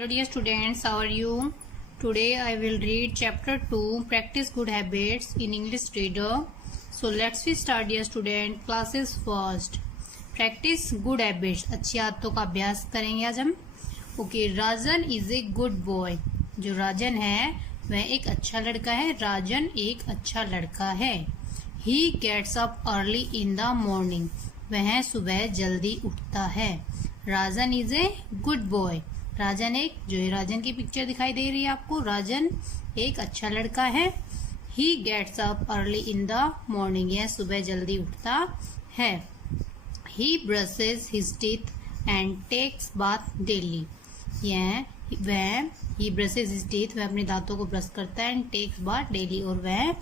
Hello dear students, how are you? Today I will read chapter 2, Practice Good Habits in English Reader. So let's we start dear student. Classes first. Practice good habits. अच्छी आदतों का अभ्यास करेंगे आज हम. Okay, Rajan is a good boy. जो राजन है वह एक अच्छा लड़का है. राजन एक अच्छा लड़का है. He gets up early in the morning. वह सुबह जल्दी उठता है. राजन इज ए गुड बॉय. राजन एक, जो है राजन की पिक्चर दिखाई दे रही है आपको, राजन एक अच्छा लड़का है. He gets up early in the morning. यह सुबह जल्दी उठता है. He brushes his teeth and takes bath daily. He brushes his teeth, वह अपने दांतों को ब्रश करता है. एंड टेक्स बाथ डेली, और वह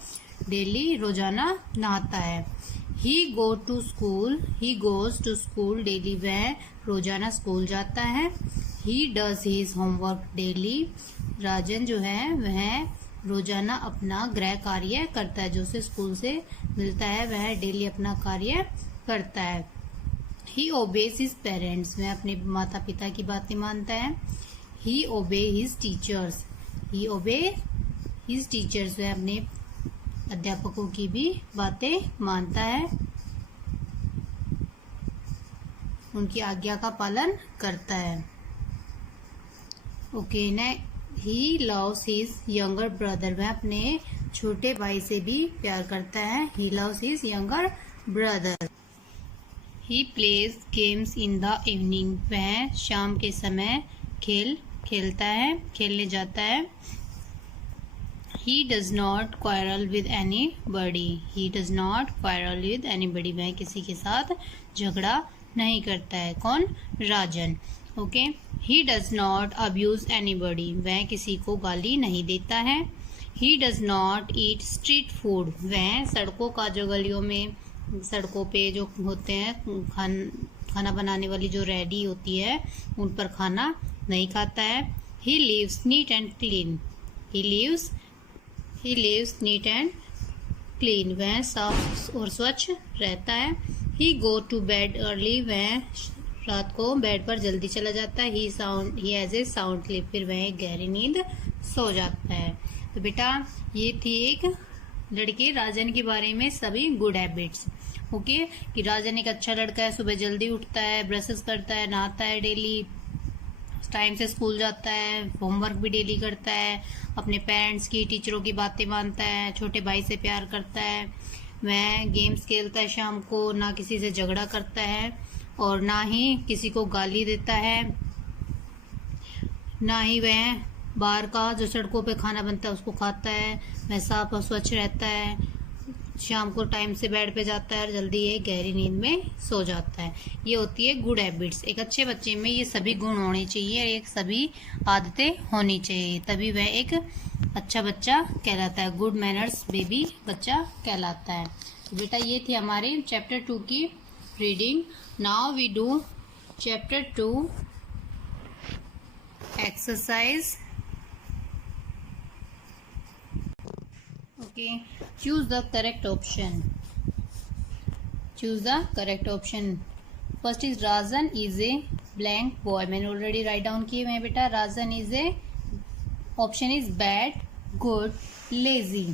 डेली रोजाना नहाता है. He goes to school daily. वह रोजाना स्कूल जाता है. He does his homework daily. Rajan जो है वह रोजाना अपना गृह कार्य करता है, जो उसे स्कूल से मिलता है वह डेली अपना कार्य करता है. ही ओबेज हिज पेरेंट्स. वह अपने माता पिता की बातें मानता है. ही ओबे हिज टीचर्स. वह अपने अध्यापकों की भी बातें मानता है, उनकी आज्ञा का पालन करता है. ओके ने he loves his younger brother. वह अपने छोटे भाई से भी प्यार करता है. He loves his younger brother. He plays games in the evening. वह शाम के समय खेलने जाता है. He does not quarrel with anybody. वह किसी के साथ झगड़ा नहीं करता है. कौन? राजन. Okay. He does not abuse anybody. वह किसी को गाली नहीं देता है. He does not eat street food. वह सड़कों का, जो गलियों में सड़कों पे जो होते हैं खाना बनाने वाली जो रेडी होती है उन पर खाना नहीं खाता है. He lives neat and clean. He lives neat and clean. वह साफ और स्वच्छ रहता है. He go to bed early. वह रात को बेड पर जल्दी चला जाता है. He has a sound sleep. फिर वह एक गहरी नींद सो जाता है. तो बेटा ये थी एक लड़के राजन के बारे में सभी गुड हैबिट्स. ओके, कि राजन एक अच्छा लड़का है, सुबह जल्दी उठता है, ब्रशेस करता है, नहाता है डेली, टाइम से स्कूल जाता है, होमवर्क भी डेली करता है, अपने पेरेंट्स की, टीचरों की बातें मानता है, छोटे भाई से प्यार करता है, वह गेम्स खेलता है शाम को, ना किसी से झगड़ा करता है और ना ही किसी को गाली देता है, ना ही वह बाहर का जो सड़कों पे खाना बनता है उसको खाता है. वह साफ और स्वच्छ रहता है, शाम को टाइम से बेड पे जाता है और जल्दी एक गहरी नींद में सो जाता है. ये होती है गुड हैबिट्स. एक अच्छे बच्चे में ये सभी गुण होने चाहिए, एक सभी आदतें होनी चाहिए, तभी वह एक अच्छा बच्चा कहलाता है. गुड मैनर्स बेबी बच्चा कहलाता है. तो बेटा ये थी हमारे चैप्टर 2 की reading. Now we do chapter 2 exercise. Okay, choose the correct option. First is Rajan is a blank boy. मैंने ऑलरेडी राइट डाउन किए हैं बेटा. Rajan is a, option is bad, good, lazy.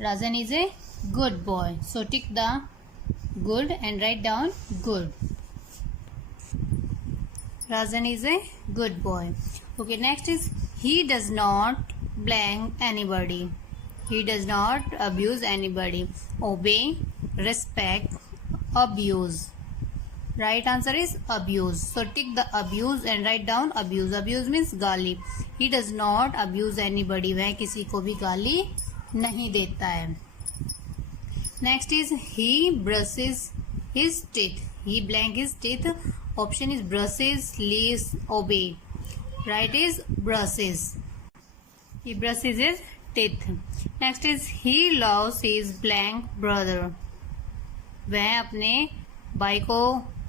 Rajan is a good boy. So tick the good and write down good. Rajan is a good boy. Okay, next is he does not blank anybody. He does not abuse anybody. Obey, respect, abuse. Right answer is abuse. So tick the abuse and write down abuse. Abuse means गाली. He does not abuse anybody. वह किसी को भी गाली नहीं देता है. Next is he brushes his teeth. He blank his teeth. Option is brushes, leaves, obey. Right is brushes. He brushes his teeth. Next is he loves his blank brother. वह अपने भाई को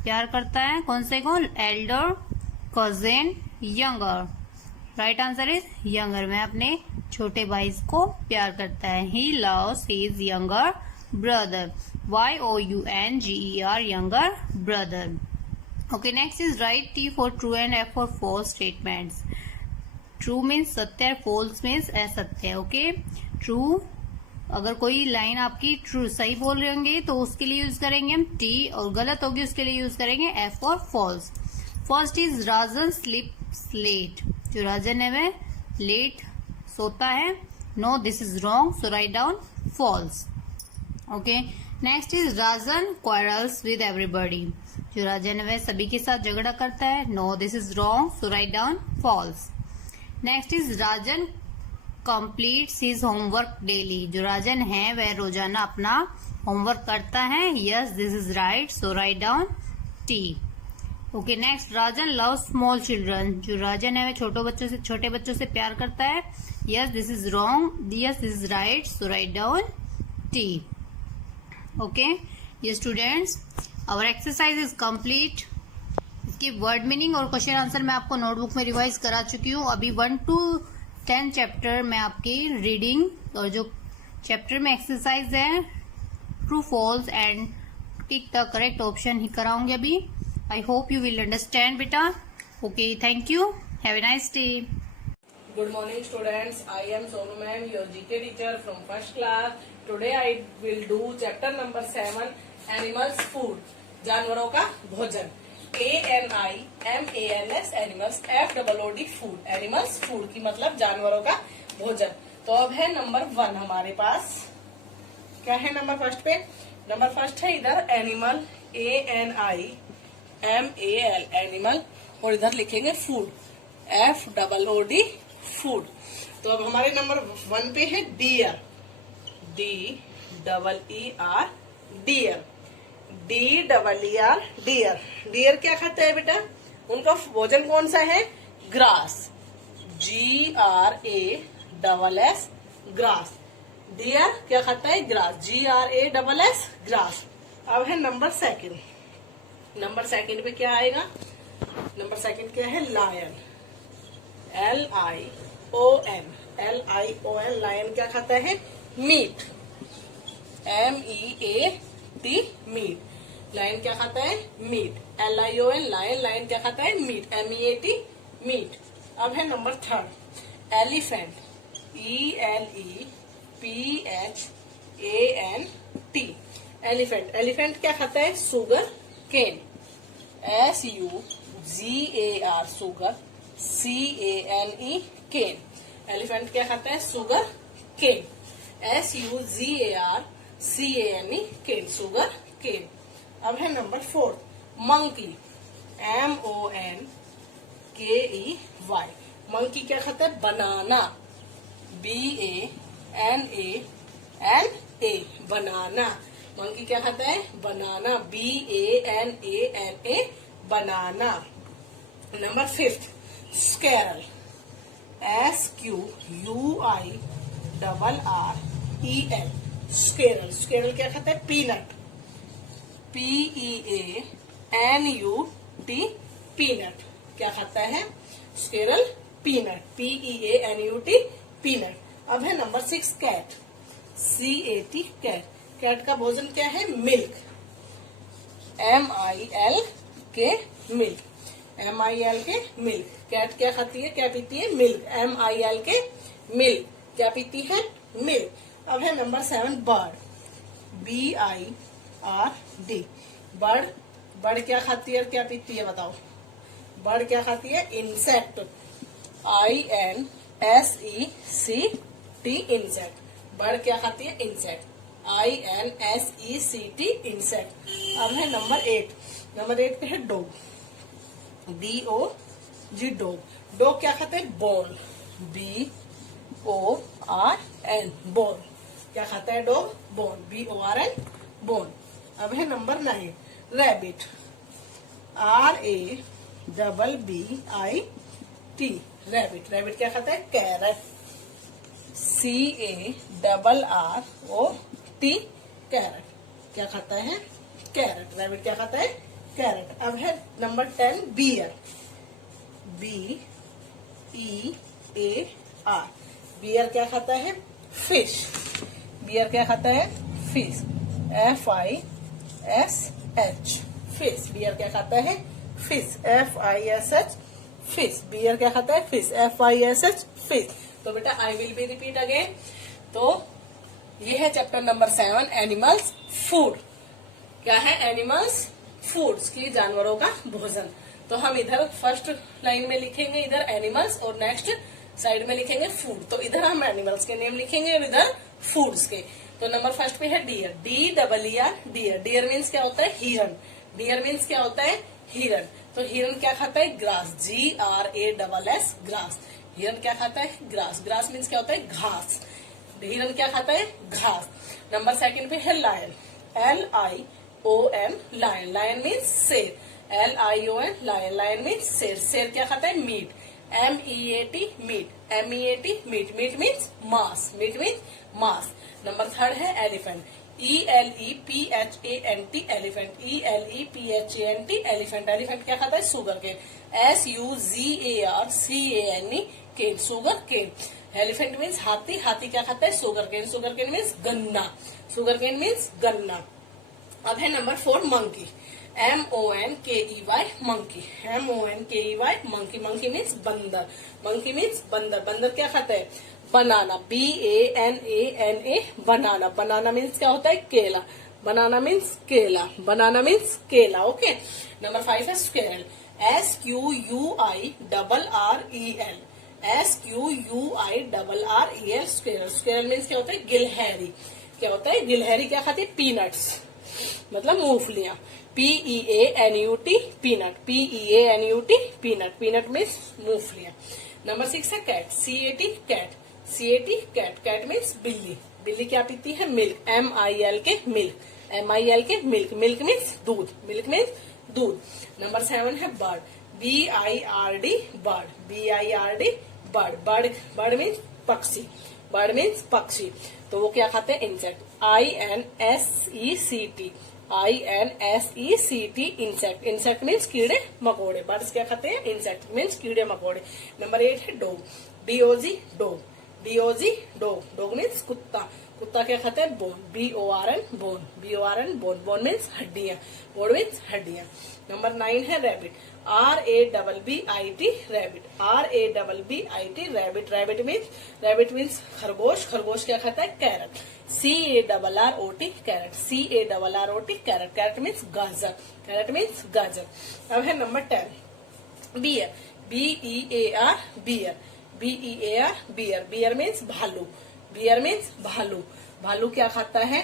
प्यार करता है. कौन से को? Elder, cousin, younger. Right answer is younger. वह अपने छोटे भाई को प्यार करता है. He loves his younger brother. YOUNGER, younger brother. Okay, next is write T for true and F for false statements. True means सत्य, false means असत्य. Okay, true अगर कोई लाइन आपकी ट्रू सही बोल रहे होंगे तो उसके लिए यूज करेंगे हम टी, और गलत होगी उसके लिए यूज करेंगे एफ और false. First is Rajan sleeps late. जो राजन है वह लेट सोता है. No, this is wrong, so write down false. Okay, next is Rajan quarrels with everybody. जो राजन है वह सभी के साथ झगड़ा करता है. No, this is wrong, so write down false. Next is Rajan completes his homework daily. जो राजन है वह रोजाना अपना होमवर्क करता है. Yes, this is right, so write down T. Okay, next Rajan love small children. जो राजन है वह छोटे बच्चों से प्यार करता है. Yes, this is wrong. Yes, this is right, so write down T. Okay, ये students our exercise is complete. इसकी वर्ड मीनिंग और क्वेश्चन आंसर मैं आपको नोटबुक में रिवाइज करा चुकी हूँ. अभी 1 to 10 चैप्टर में आपकी रीडिंग और जो चैप्टर में एक्सरसाइज है true false and tick the correct option ही कराऊंगी अभी. I hope you will understand बेटा. Okay, thank you, have a nice day. Good morning students, I am Sonu ma'am, your GK teacher from first class. Today I will do chapter number 7, animals food, जानवरों का भोजन. ANIMALS animals, FOOD food, animals food की मतलब जानवरों का भोजन. तो अब है नंबर 1 हमारे पास. क्या है नंबर फर्स्ट पे? नंबर फर्स्ट है इधर एनिमल, ANIMAL एनिमल, और इधर लिखेंगे फूड, FOOD फूड. तो अब हमारे नंबर 1 पे है deer, DEER deer, DEER deer. Deer क्या खाता है बेटा? उनका भोजन कौन सा है? Grass, GRASS grass. डियर क्या खाता है? Grass, GRASS grass. अब है नंबर सेकंड. नंबर सेकंड पे क्या आएगा? नंबर सेकंड क्या है? लायन, LION लायन क्या खाता है? Meat, MEAT meet. लायन क्या खाता है? मीट. LION लायन क्या खाता है? Meat, MEAT meat. अब है number third elephant, ELEPHANT elephant क्या खाता है? Sugar cane, SUGAR sugar, CANE cane. Elephant क्या खाता है? Sugar cane, SUGAR CANE cane, sugar cane. अब है नंबर 4 मंकी, MONKEY मंकी क्या खाता है? बनाना, BANANA बनाना. मंकी क्या खाता है? Banana, BANANA banana. Number 5 squirrel, SQUIRREL squirrel. Squirrel क्या खाता है? Peanut, PEANUT peanut. क्या खाता है? Squirrel peanut, PEANUT peanut. अब है number 6 cat, CAT cat. Cat का भोजन क्या है? Milk, MILK milk, MILK milk. Cat क्या खाती है? क्या पीती है? Milk, MILK milk. क्या पीती है? मिल्क. अब है नंबर 7 बर्ड, BIRD बर्ड क्या खाती है और क्या पीती है? बताओ. बर्ड क्या खाती है? Insect, INSECT insect. बर्ड क्या खाती है? Insect, INSECT insect. अब है नंबर 8. नंबर 8 पे है डॉग, DOG डॉग. डॉग क्या खाता है? Bone, BORN bone. क्या खाता है डॉग? Bone, BORN bone. अब है number 9 rabbit, RABBIT rabbit. Rabbit क्या खाता है? Carrot, CARROT carrot. क्या खाता है? कैरट. रैबिट क्या खाता है? कैरट. अब है नंबर 10 बियर, BEAR बियर क्या खाता है? फिश. बियर क्या खाता है? Fish, FISH fish. बियर क्या खाता है? Fish, FISH fish. बियर क्या खाता है? Fish, FISH fish. तो बेटा I will be repeat again. तो ये है चैप्टर नंबर 7 एनिमल्स फूड। क्या है? एनिमल्स फूड्स की जानवरों का भोजन। तो हम इधर फर्स्ट लाइन में लिखेंगे इधर एनिमल्स और नेक्स्ट साइड में लिखेंगे फूड। तो इधर हम एनिमल्स के नेम लिखेंगे और इधर फूड्स के। तो नंबर फर्स्ट पे है deer, DEER deer. Deer means क्या होता है? हिरन। डियर मीन्स क्या होता है? हिरन। तो हिरन क्या खाता है? Grass, GRASS grass. हिरन क्या खाता है? ग्रास। ग्रास मीन्स क्या होता है? घास। हिरन क्या खाता है? घास। नंबर सेकंड पे है lion, LION lion. Lion means शेर, LION लायन। लायन मीन्स शेर। शेर क्या खाता है? Meat, MEAT meat, MEAT meat. Meat means मांस, मीट मीन्स मांस। नंबर थर्ड है elephant, ELEPHANT elephant, ELEPHANT elephant. Elephant क्या खाता है? Sugar cane, SUGARCANE cane, sugar cane. Elephant means हाथी। हाथी क्या खाता है? Sugar cane. Sugar cane means गन्ना, शुगर केन मीन्स गन्ना। अब है number 4 monkey, MONKEY monkey, MONKEY monkey. Monkey means बंदर, मंकी मीन्स बंदर। बंदर क्या खाता है? बनाना, BANANA बनाना। बनाना मीन्स क्या होता है? केला। बनाना मीन्स केला, बनाना मीन्स केला। ओके। नंबर 5 है squirrel, SQUIRREL, SQUIRREL squirrel. Squirrel means क्या होता है? गिलहरी। क्या होता है? गिलहरी क्या खाती है? पीनट्स, मतलब मूंगफलियां, PEANUT peanut, PEANUT peanut. Peanut means मूंगफलियां। नंबर 6 है cat, CAT cat, CAT cat. Cat means बिल्ली। बिल्ली क्या पीती है? Milk, MILK milk, MILK milk. Milk means दूध, मिल्क मीन्स दूध। नंबर 7 है bird, BIRD bird, BIRD bird. Bird, bird means पक्षी, बर्ड मीन्स पक्षी। तो वो क्या खाते हैं? Insect, INSECT, INSECT insect. Insect means कीड़े मकोड़े। बर्ड्स क्या खाते हैं? इंसेक्ट मीन्स कीड़े मकोड़े। नंबर 8 है dog, DOG dog, DOG dog. Dog means कुत्ता। कुत्ता क्या खाता है? Bone, BORN bone, BORN bone. Bone means हड्डियां, बोन मीन्स हड्डियां। नंबर 9 है rabbit, RABBIT rabbit, RABBIT rabbit. Rabbit means खरगोश। खरगोश क्या खाता है? Carrot, CARROT carrot, CARROT carrot. Carrot means गाजर, कैरट मीन्स गाजर। अब है number 10 bear, BEAR bear, BEAR bear. Bear means भालू, बियर मीन्स भालू। भालू क्या खाता है?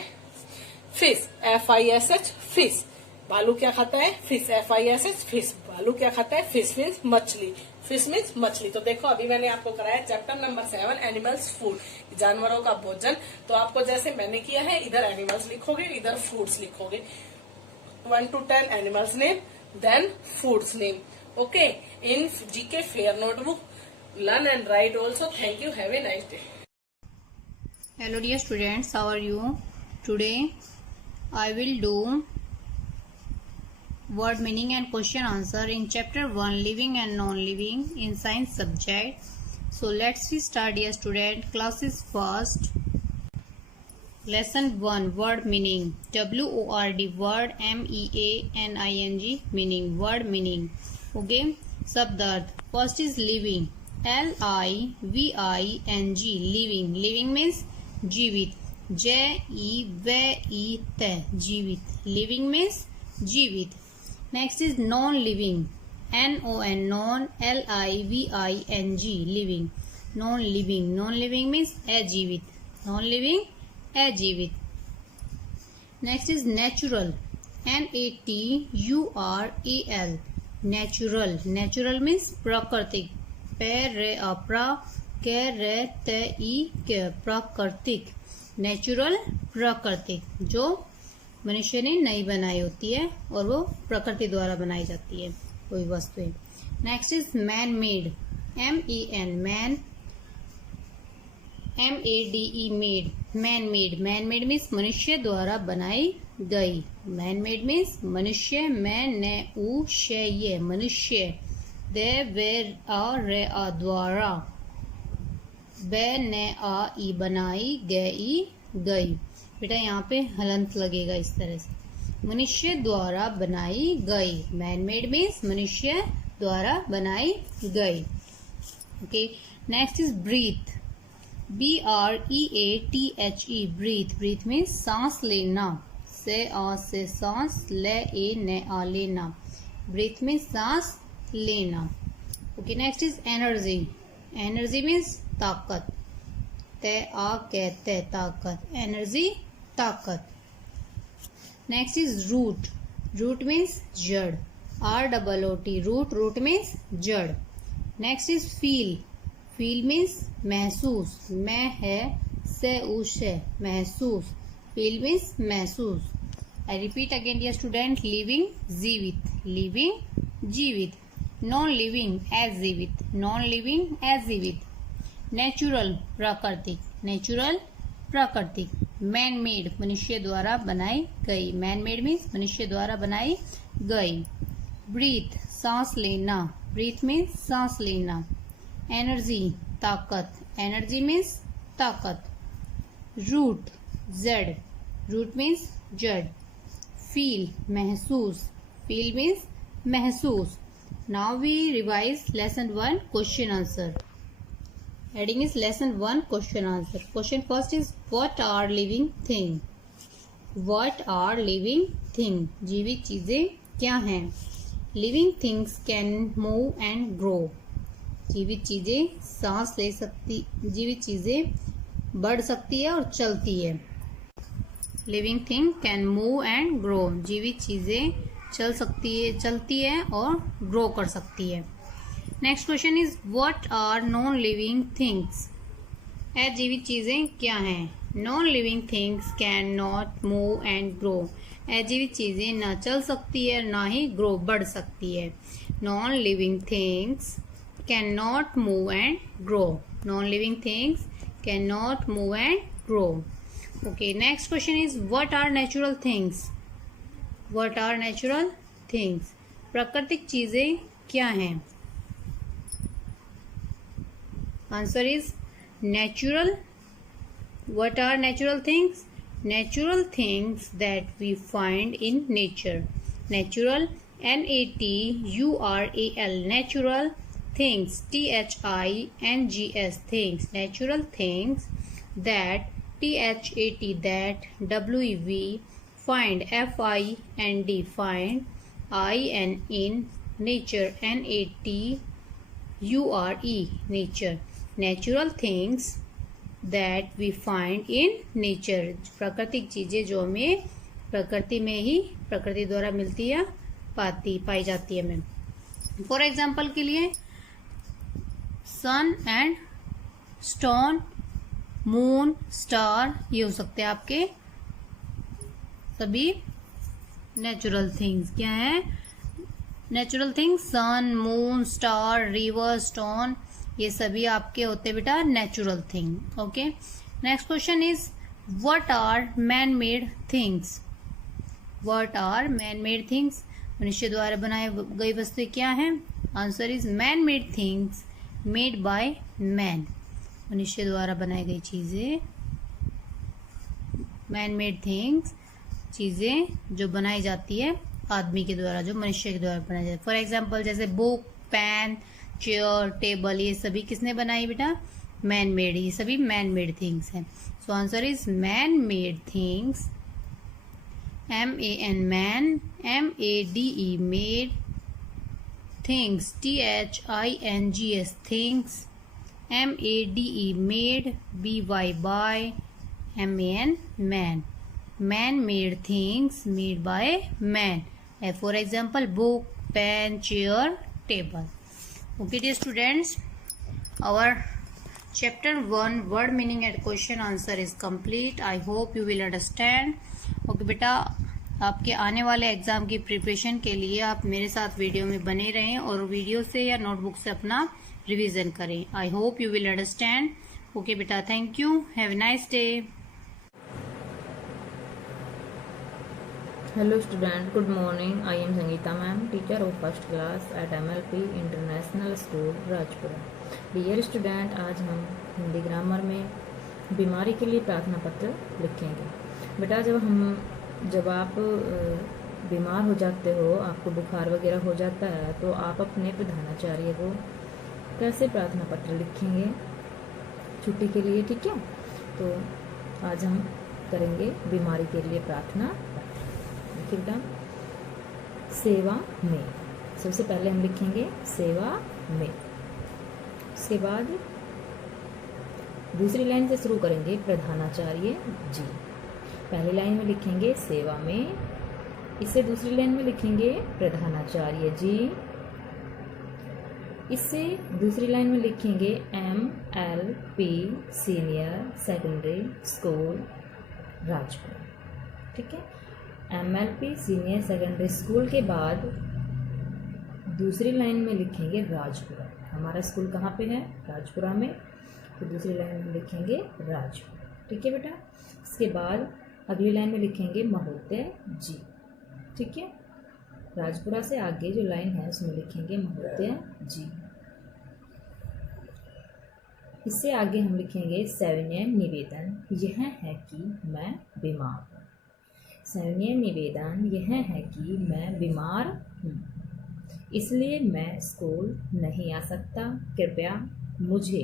Fish, FISH fish. भालू क्या खाता है? Fish, FISH fish. भालू क्या खाता है? फिश मीन्स मछली, फिश मीन्स मछली। तो देखो अभी मैंने आपको कराया चैप्टर नंबर 7 एनिमल्स फूड, जानवरों का भोजन। तो आपको जैसे मैंने किया है इधर एनिमल्स लिखोगे, इधर फूड्स लिखोगे। 1 to 10 animals name, then foods name. Okay, in GK fair notebook, learn and write also. Thank you, have a nice day. Hello dear students, how are you? Today I will do word meaning and question answer in chapter 1 living and non-living in science subject. So let's start dear student. Class is first. Lesson 1 word meaning, WORD word, MEANING meaning, word meaning. Okay, शब्दार्थ first is living, LIVING living. Living means जीवित, JEWIT जीवित। Living means जीवित। Next is non living, NON non, LIVING living, non living. Non living means अजीवित, non living अजीवित। Next is natural, NATURAL natural. Natural means प्राकृतिक, प्राकृतिक। Natural प्राकृतिक, जो मनुष्य ने नहीं बनाई होती है और वो प्रकृति द्वारा बनाई जाती है कोई वस्तुएं। Next is man made, MEN man, MADE made, man made. Man made means मनुष्य द्वारा बनाई गई। मैन मेड मीन्स मनुष्य, मनुष्य। दे वे आ द्वारा, बनाई गई। बेटा यहाँ पे हलंत लगेगा इस तरह से। मनुष्य द्वारा बनाई गई। मैन मेड मीन्स मनुष्य द्वारा बनाई गई। Okay, next is breathe. BREATHE breathe. Breathe means सांस लेना। से सांस, ले ए ने आ लेना। ब्रीथ मीन्स सांस लेना। Okay, next is energy. Energy means ताकत। कहते ताकत, एनर्जी ताकत। Next is root. Root means जड़। ROOT root. रूट मीन्स जड़। Next is feel. Feel means महसूस। मैं है से उश है, महसूस। फील मीन्स महसूस। I repeat again dear student, living जीवित, लिविंग जीवित। नॉन लिविंग अजीवित, नॉन लिविंग अजीवित। नेचुरल प्राकृतिक, नेचुरल प्राकृतिक। मैन मेड मनुष्य द्वारा बनाई गई। मैन मेड मीन्स मनुष्य द्वारा बनाई गई। ब्रीथ सांस लेना। ब्रीथ मीन्स सांस लेना। एनर्जी ताकत। एनर्जी मीन्स ताकत। रूट जड़। रूट मीन्स जड़। फील महसूस। फील मीन्स महसूस। Now we revise lesson 1 question answer. Heading is lesson 1 question answer. Question first is what are living thing? What are living thing? जीवित चीजें क्या हैं? Living things can move and grow. जीवित चीजें सांस ले सकती, जीवित चीजें बढ़ सकती है और चलती है। Living thing can move and grow. जीवित चीजें चल सकती है, चलती है और ग्रो कर सकती है। Next question is what are non living things? अजीवित चीजें क्या हैं? Non living things can not move and grow. अजीवित चीजें ना चल सकती है ना ही ग्रो बढ़ सकती है। Non living things can not move and grow. Non living things can not move and grow. Okay, next question is what are natural things? What are natural things? प्राकृतिक चीजें क्या हैं? Answer is natural. What are natural things? Natural things that we find in nature. Natural, NATURAL, natural things, THINGS, things. Natural things that, THAT, that, WE, find, FIND, find, in, nature, NATURE, nature. Natural things that we find in nature. प्राकृतिक चीजें जो हमें प्रकृति में ही, प्रकृति द्वारा मिलती है, पाई जाती है मैम। फॉर एग्जाम्पल के लिए सन एंड स्टोन, मून, स्टार, ये हो सकते हैं आपके सभी नेचुरल थिंग्स। क्या है natural things? Sun, moon, star, river, stone, ये सभी आपके होते हैं बेटा natural thing. Okay, next question is what are man made things? What are man made things? मनुष्य द्वारा बनाई गई वस्तुएं क्या है? Answer is man made things made by man. मनुष्य द्वारा बनाई गई चीजें, मैन मेड थिंग्स, चीजें जो बनाई जाती है आदमी के द्वारा, जो मनुष्य के द्वारा बनाई जाती है। फॉर एग्जाम्पल जैसे बुक, पेन, चेयर, टेबल, ये सभी किसने बनाई बेटा? Man made. ये सभी मैन मेड थिंग्स हैं। So answer is man made things, MAN man, MADE made, things, THINGS things, MADE made, BY by, MAN man. Man made things made by man. For example book, pen, chair, table. Okay dear students, our chapter 1 word meaning and question answer is complete. I hope you will understand. Okay बेटा, आपके आने वाले exam की preparation के लिए आप मेरे साथ वीडियो में बने रहें और वीडियो से या नोटबुक से अपना रिवीजन करें। I hope you will understand. Okay बेटा, thank you. Have a nice day. Hello student, good morning. I am Sangeeta ma'am, teacher of first class at MLP International School, Rajpura. Dear student, आज हम Hindi grammar में बीमारी के लिए प्रार्थना पत्र लिखेंगे। बेटा जब हम जब आप बीमार हो जाते हो, आपको बुखार वगैरह हो जाता है, तो आप अपने प्रधानाचार्य को कैसे प्रार्थना पत्र लिखेंगे छुट्टी के लिए, ठीक है। तो आज हम करेंगे बीमारी के लिए प्रार्थना पत्र। देखिए बेटा, सेवा में सबसे पहले हम लिखेंगे सेवा में। उसके बाद दूसरी लाइन से शुरू करेंगे प्रधानाचार्य जी। पहली लाइन में लिखेंगे सेवा में, इससे दूसरी लाइन में लिखेंगे प्रधानाचार्य जी, इससे दूसरी लाइन में लिखेंगे MLP senior secondary school Rajpura, ठीक है। MLP सीनियर सेकेंडरी स्कूल के बाद दूसरी लाइन में लिखेंगे राजपुरा। हमारा स्कूल कहाँ पे है? राजपुरा में, तो दूसरी लाइन में लिखेंगे राजपुरा, ठीक है बेटा। इसके बाद अगली लाइन में लिखेंगे महोदय जी, ठीक है। राजपुरा से आगे जो लाइन है उसमें लिखेंगे महोदय जी। इससे आगे हम लिखेंगे सविनय निवेदन यह है कि मैं बीमार हूँ। सविनय निवेदन यह है कि मैं बीमार हूँ, इसलिए मैं स्कूल नहीं आ सकता। कृपया मुझे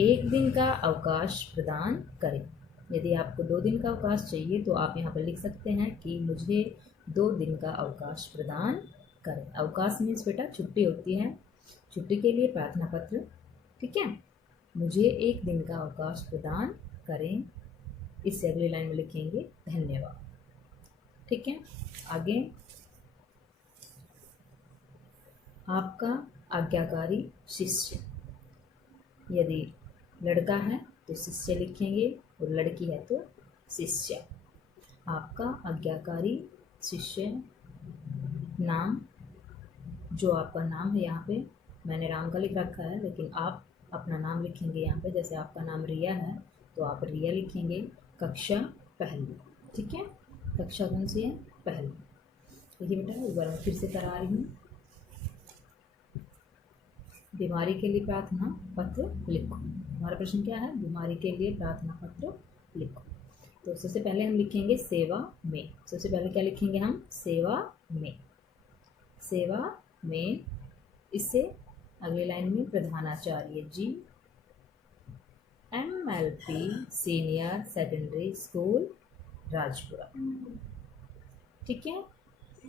1 दिन का अवकाश प्रदान करें। यदि आपको 2 दिन का अवकाश चाहिए तो आप यहाँ पर लिख सकते हैं कि मुझे 2 दिन का अवकाश प्रदान करें। अवकाश मीन्स बेटा छुट्टी होती है, छुट्टी के लिए प्रार्थना पत्र, ठीक है। मुझे 1 दिन का अवकाश प्रदान करें। इससे अगली लाइन में लिखेंगे धन्यवाद, ठीक है। आगे आपका आज्ञाकारी शिष्य, यदि लड़का है तो शिष्य लिखेंगे और लड़की है तो शिष्य। आपका आज्ञाकारी शिष्य, नाम जो आपका नाम है, यहाँ पे मैंने राम का लिख रखा है, लेकिन आप अपना नाम लिखेंगे यहाँ पे। जैसे आपका नाम रिया है तो आप रिया लिखेंगे। कक्षा पहली, ठीक है। कक्षा कौन सी है? पहली। देखिए बेटा, एक बार मैं फिर से करा रही हूँ। बीमारी के लिए प्रार्थना पत्र लिखो। हमारा प्रश्न क्या है? बीमारी के लिए प्रार्थना पत्र लिखो। तो सबसे पहले हम लिखेंगे सेवा में। सबसे पहले क्या लिखेंगे हम? सेवा में। सेवा में, इससे अगली लाइन में प्रधानाचार्य जी, MLP senior secondary school Rajpura, ठीक है।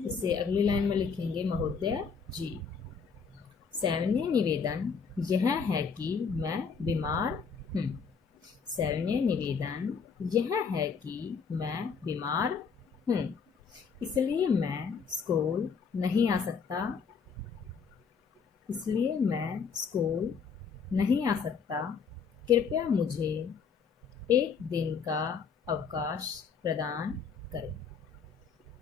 इससे अगली लाइन में लिखेंगे महोदय जी। सविनय निवेदन यह है कि मैं बीमार हूँ। सविनय निवेदन यह है कि मैं बीमार हूँ, इसलिए मैं स्कूल नहीं आ सकता। इसलिए मैं स्कूल नहीं आ सकता। कृपया मुझे 1 दिन का अवकाश प्रदान करें।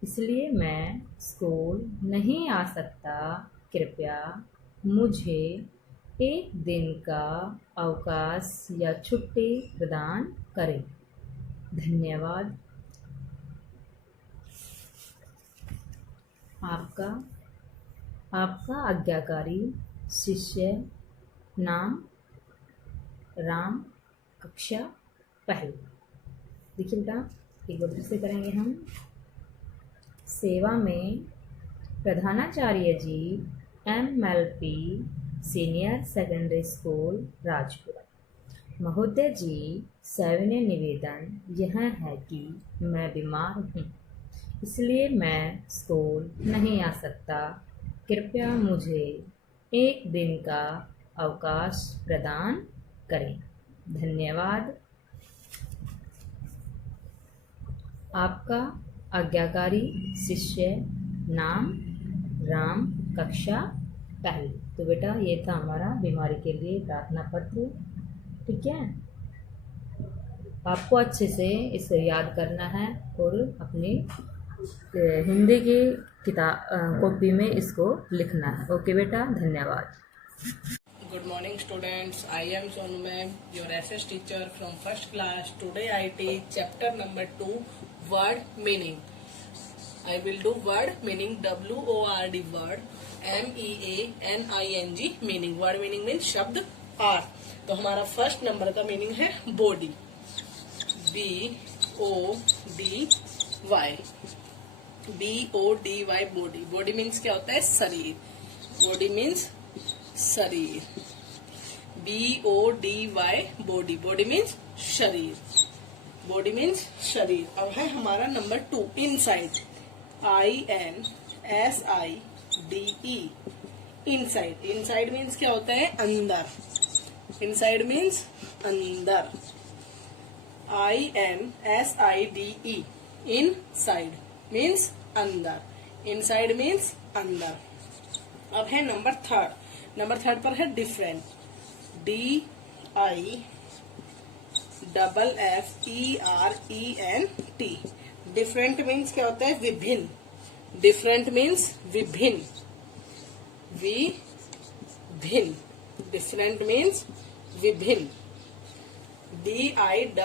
इसलिए मैं स्कूल नहीं आ सकता। कृपया मुझे 1 दिन का अवकाश या छुट्टी प्रदान करें। धन्यवाद। आपका आज्ञाकारी शिष्य, नाम राम, कक्षा पहली। देखिए बेटा, एक बार फिर से करेंगे हम। सेवा में प्रधानाचार्य जी, MLP senior secondary school Rajpura. महोदय जी, सविनय निवेदन यह है कि मैं बीमार हूँ, इसलिए मैं स्कूल नहीं आ सकता। कृपया मुझे 1 दिन का अवकाश प्रदान करें। धन्यवाद। आपका आज्ञाकारी शिष्य, नाम राम, कक्षा पहली। तो बेटा, ये था हमारा बीमारी के लिए प्रार्थना पत्र, ठीक है। आपको अच्छे से इसे याद करना है और अपनी हिंदी की कॉपी में इसको लिखना है। ओके बेटा, धन्यवाद। Good morning students, I am Sonu ma'am, your SS teacher from first class. Today I teach chapter number 2, word meaning. I will do word meaning, WORD word, MEANING meaning. Word meaning means शब्द अर्थ। तो हमारा first number का meaning है body, BODY। Y, BODY body. Body means क्या होता है? शरीर। बॉडी मीन्स शरीर। BODY body. बॉडी मीन्स शरीर। बॉडी मीन्स शरीर। अब है हमारा number 2 inside, INSIDE, inside. Inside means क्या होता है? अंदर। इनसाइड मीन्स अंदर। INSIDE, इनसाइड मीन्स अंदर। इनसाइड मीन्स अंदर। अब है नंबर 3। नंबर 3 पर है डिफरेंट, DIFFERENT। डिफरेंट मीन्स क्या होता है? विभिन्न। डिफरेंट मीन्स विभिन्न। विभिन्न। डिफरेंट मीन्स विभिन्न। DIFFERENT।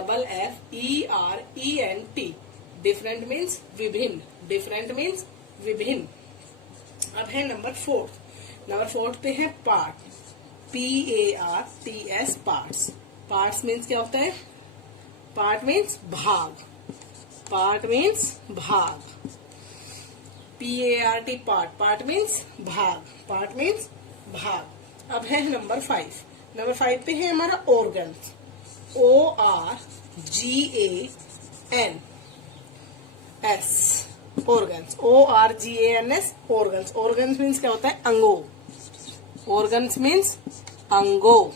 डिफरेंट मीन्स विभिन्न। डिफरेंट मीन्स विभिन्न। अब है नंबर 4। नंबर 4 पे है part, PARTS, parts. Parts means क्या होता है? पार्ट मीन्स भाग। पार्ट मीन्स भाग। PART, part. पार्ट मीन्स भाग। पार्ट मीन्स भाग। अब है नंबर 5। नंबर 5 पे है हमारा organs, ORGANS, organs, ORGANS, organs. Organs means क्या होता है? अंगो। ऑर्गन्स मीन्स अंगो।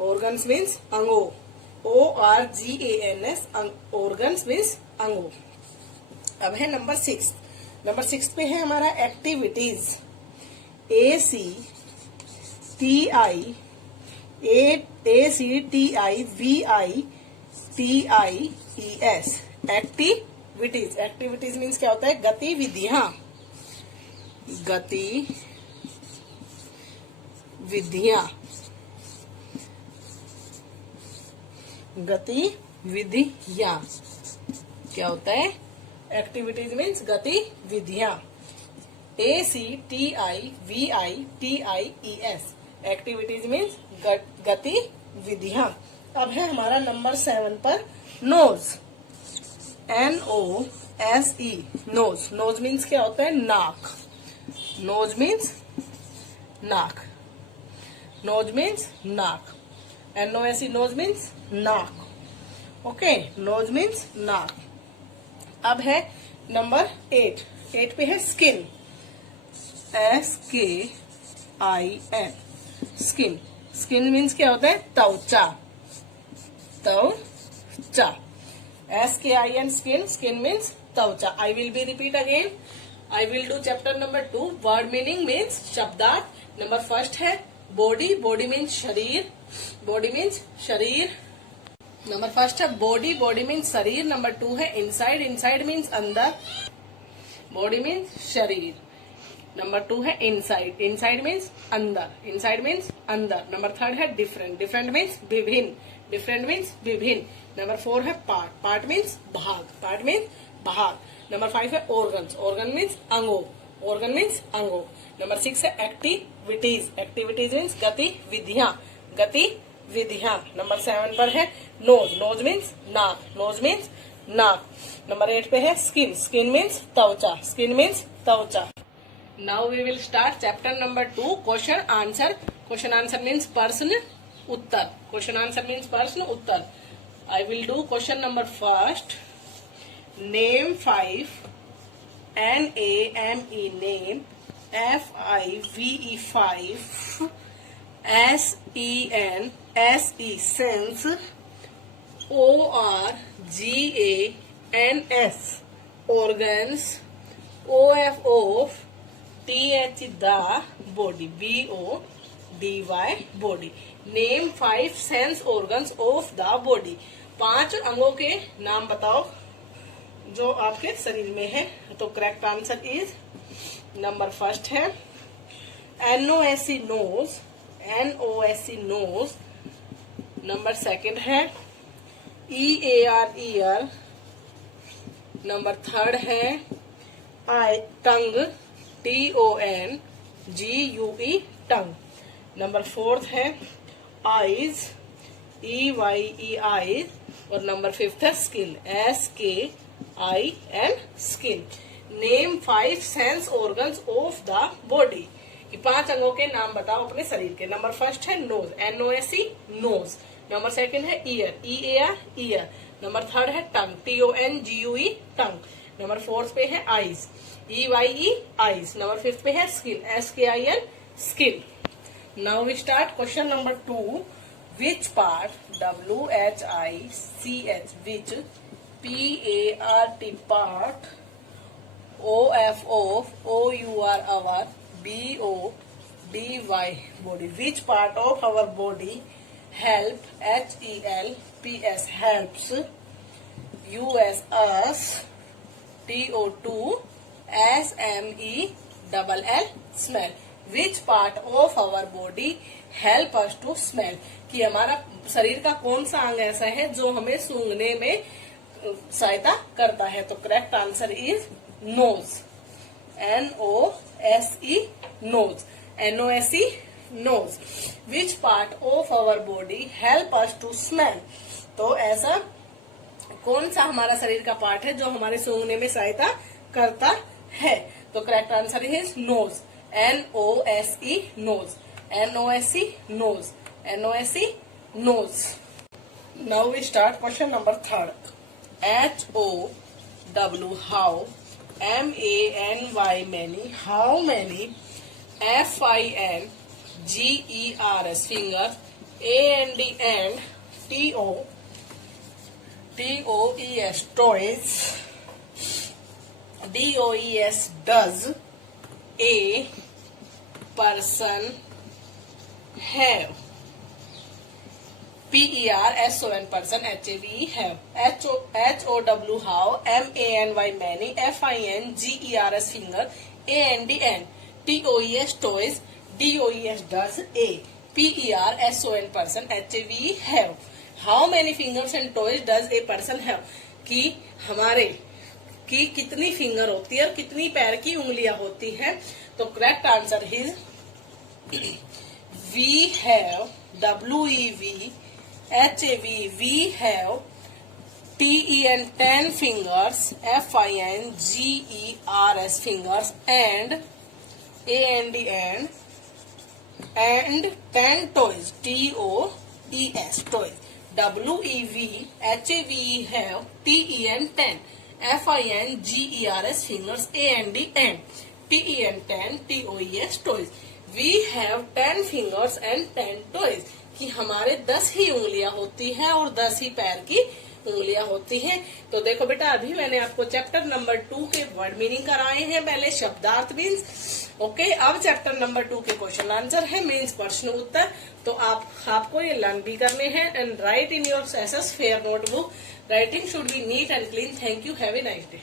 ऑर्गन्स मीन्स अंगो। ORGANS, ऑर्गन्स मीन्स अंगो। अब है नंबर 6। नंबर 6 पे है हमारा activities, ACTIVITIES, activities. Activities means क्या होता है? गतिविधियां। गतिविधियां। गतिविधियां क्या होता है? एक्टिविटीज मीन्स गतिविधियां। ACTIVITIES, एक्टिविटीज मीन्स गतिविधियां। अब है हमारा नंबर 7 पर nose, NOSE, nose. Nose means क्या होता है? नाक। नोज मीन्स नाक। नोज मीन्स नाक। NOSE, नोज मीन्स नाक। ओके, नोज मीन्स नाक। अब है नंबर 8। 8 पे है skin, SKIN, skin. Skin means क्या होता है? त्वचा। त्वचा, SKIN, स्किन। स्किन मीन्स त्वचा। I will be repeat again. I will do chapter number 2. Word meaning means शब्दार्थ। नंबर 1 है बॉडी। बॉडी मीन्स शरीर। बॉडी मीन्स शरीर। नंबर 1 है बॉडी। बॉडी मीन्स शरीर। नंबर 2 है इनसाइड। इनसाइड मीन्स अंदर। Body means शरीर। नंबर 2 है इनसाइड। इनसाइड मीन्स अंदर। इनसाइड मीन्स अंदर। नंबर 3 है डिफरेंट। डिफरेंट मीन्स विभिन्न। डिफरेंट मीन्स विभिन्न। नंबर 4 है पार्ट। पार्ट मीन्स भाग। पार्ट मीन्स भाग। नंबर 5 है ऑर्गन्स। ऑर्गन मीन्स अंगो। Organ means अंगो। नंबर 6 है एक्टिविटीज। एक्टिविटीज मीन्स गतिविधियां। गतिविधियां। नंबर 7 पर है नोज। नोज मीन्स नाक। नोज मीन्स नाक। नंबर 8 पे है स्किन। स्किन मीन्स त्वचा। स्किन मीन्स त्वचा। Now we will start chapter number 2, question answer. Question answer means प्रश्न उत्तर। Question answer means प्रश्न उत्तर। I will do question number 1. Name 5, NAME, name, FIVE, 5, SENSE, sense, ORGANS, organs, OFO, TH, the body, BODY, body. Name 5 sense organs of the body. 5 अंगों के नाम बताओ जो आपके शरीर में है। तो करेक्ट आंसर इज नंबर 1 है NOSE, nose. NOSE, nose. Number 2 है EAR, ईयर। नंबर 3 है टंग, TONGUE, टंग। नंबर 4 है आईज, EYE, आईज। और नंबर 5 है skin, SKIN, eye and skin. Name 5 sense organs of the body. 5 अंगों के नाम बताओ अपने शरीर के। नंबर फर्स्ट है nose, NOSE nose. Number second है ear, EAR ear. Number third है tongue, TONGUE tongue. Number fourth पे है eyes, EYE eyes. Number fifth पे है skin, SKIN skin. Now we start question number 2। Which part, WHICH which, PART part, OF OUR our, BODY body. Which part of our body help, HELPS helps, US us, TO2 SMELL smell. Which part of our body help us to smell? कि हमारा शरीर का कौन सा अंग ऐसा है जो हमें सूंघने में सहायता करता है। तो correct answer is nose, NOSE nose, NOSE nose. Which part of our body help us to smell? तो ऐसा कौन सा हमारा शरीर का पार्ट है जो हमारे सूंघने में सहायता करता है। तो correct answer is nose, NOSE nose, NOSE nose, NOSE nose. Now we start question number 3। HOW how, MANY many, how many, FINGERS fingers, AND and, TOES toys, DOES does a person have, PERSON person, HAVE have, HOW how, MANY many, FINGERS finger, AND and, TOES toys, DOES does a, PERSON person, HAVE have. How many fingers and toes does a person have? कि हमारे की कितनी finger होती है और कितनी पैर की उंगलियां होती हैं। तो correct answer is we have, WEVHAV we have, TEN 10 fingers, FINGERS fingers and and 10 toes, TOES toys. WEVHAV have, TEN 10, FINGERS fingers, and TEN 10 TOES toys. We have 10 fingers and 10 toys. कि हमारे 10 ही उंगलियां होती हैं और 10 ही पैर की उंगलियां होती हैं। तो देखो बेटा, अभी मैंने आपको चैप्टर नंबर 2 के वर्ड मीनिंग कराए हैं। पहले शब्दार्थ मीन्स, ओके। अब चैप्टर नंबर 2 के क्वेश्चन आंसर है, मीन्स प्रश्न उत्तर। तो आपको ये लर्न भी करने हैं and right in your SS fair notebook. Writing should be neat and clean. Thank you, have a nice day.